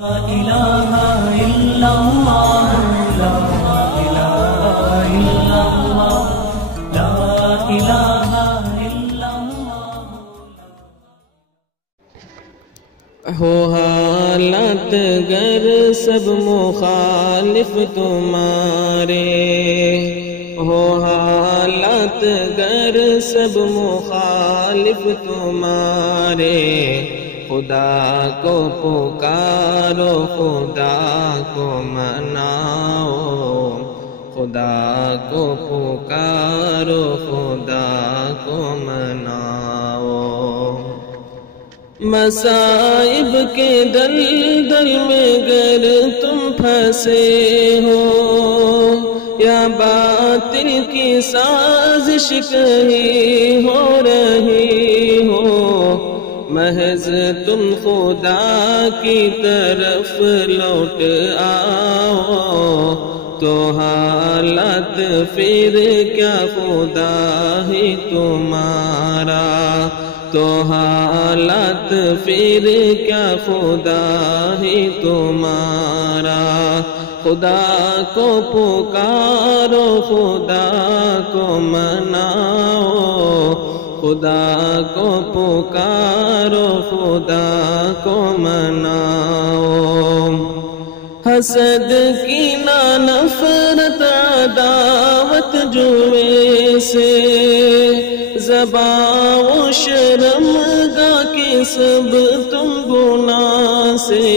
لا الہ الا اللہ لا الہ الا اللہ لا الہ الا اللہ۔ ہو حالات گر سب مخالف تمہارے، ہو حالات گر سب مخالف تمہارے، خدا کو پکارو خدا کو مناؤ، خدا کو پکارو خدا کو مناؤ۔ مصائب کے دلدل میں گر تم پھنسے ہو، یا باطل کی سازش کہیں ہو رہی ہو، محض تم خدا کی طرف لوٹ آؤ، تو حالت پھر کیا خدا ہی تمہارا، تو حالت پھر کیا خدا ہی تمہارا۔ خدا کو پکارو خدا کو مناؤ، خدا کو پکارو خدا کو مناؤ۔ حسد کینہ نفرت عداوت جوے سے، زباں و شرم گاہ کے سب تم گناہ سے،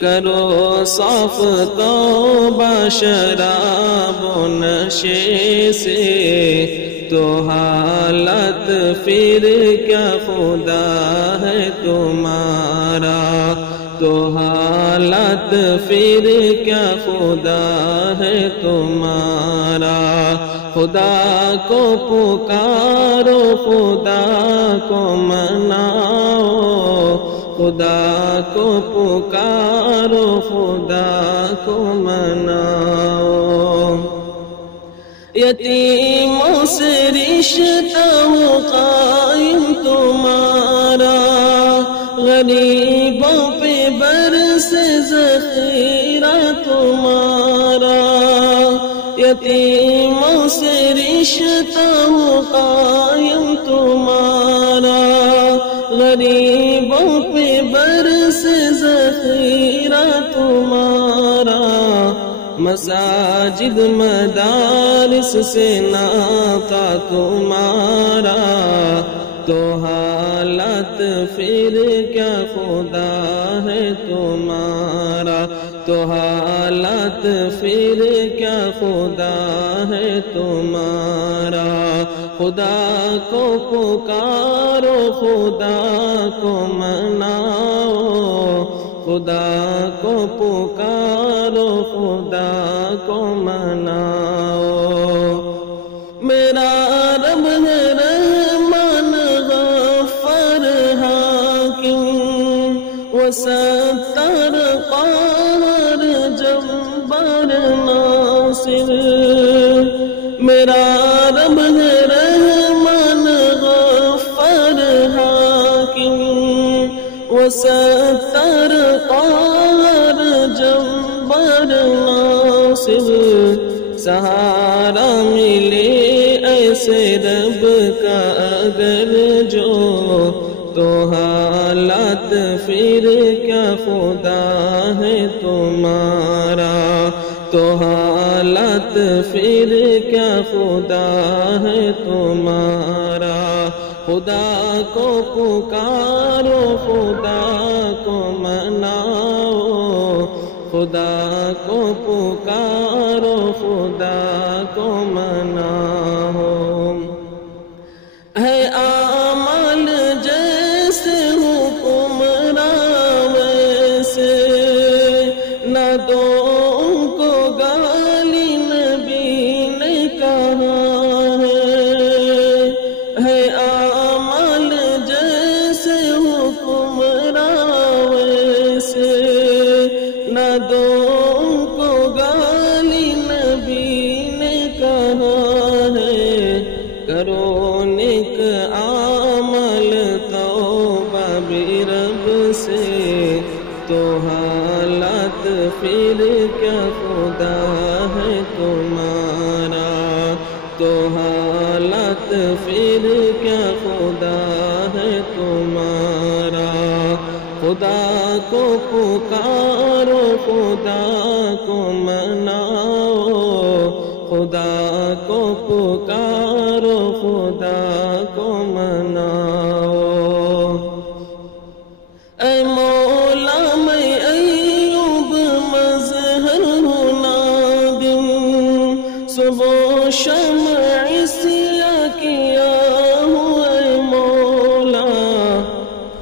کرو صاف توبہ شراب و نشے سے، تو حالت پھر کیا خدا ہے تمہارا، تو حالت پھر کیا خدا ہے تمہارا۔ خدا کو پکارو خدا کو مناؤ، خدا کو پکارو خدا کو مناؤ۔ یتیموں سے رشتہ ہو قائم تمہارا، غریبوں پہ برسے ذخیرہ تمہارا، یتیموں سے رشتہ ہو قائم تمہارا، غریبوں پہ برسے ذخیرہ تمہارا، مساجد مدارس سے ناطا تمہارا، تو حالت پھر کیا خدا ہے تمہارا، تو حالت پھر کیا خدا ہے تمہارا۔ خدا کو پکارو خدا کو مناؤ، خدا کو پکارو خدا کو مناؤ۔ میرا رب ہے رحمان غفار حاکم، وہ ستار قہار جبار ناصر، میرا رب ہے رحمان غفار حاکم، وہ ستار قہار جبار ناصر، سہارا ملے ایسے رب کا اگر جو، تو حالت پھر کیا خدا ہے تمہارا، تو حالت پھر کیا خدا ہے تمہارا۔ خدا کو پکارو خدا کو مناؤ، خدا کو پکارو خدا کو مناؤ۔ ہے اعمال جیسے حکمراں ویسے، نہ دو ان کو گالی نبی نے کہا ہے اعمال جیسے حکمراں ویسے، نہ دو ان کو گالی نبی نے کہا ہے، کرو نیک عمل توبہ بھی رب سے، تو حالات پھر کیا خدا ہے تمہارا، تو حالات پھر کیا خدا ہے تمہارا۔ خدا کو پکارو، خدا کو مناؤ، خدا کو پکارو، خدا کو مناؤ۔ اے مولا میں ایوب مظہر ہوں نادم، صبح و شمع سیاہ کیا ہوں اے مولا،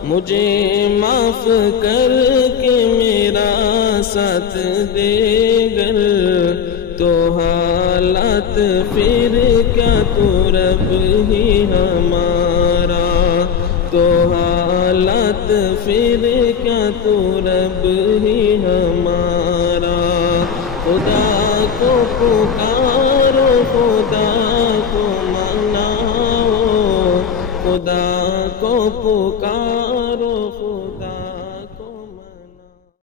مجھے معاف کر کے میرا ساتھ دے گر، تو حالات پھر کیا تو رب ہی ہمارا، تو حالات پھر کیا تو رب ہی ہمارا۔ خدا کو پکارو، خدا کو مناؤ، خدا کو پکارو، خدا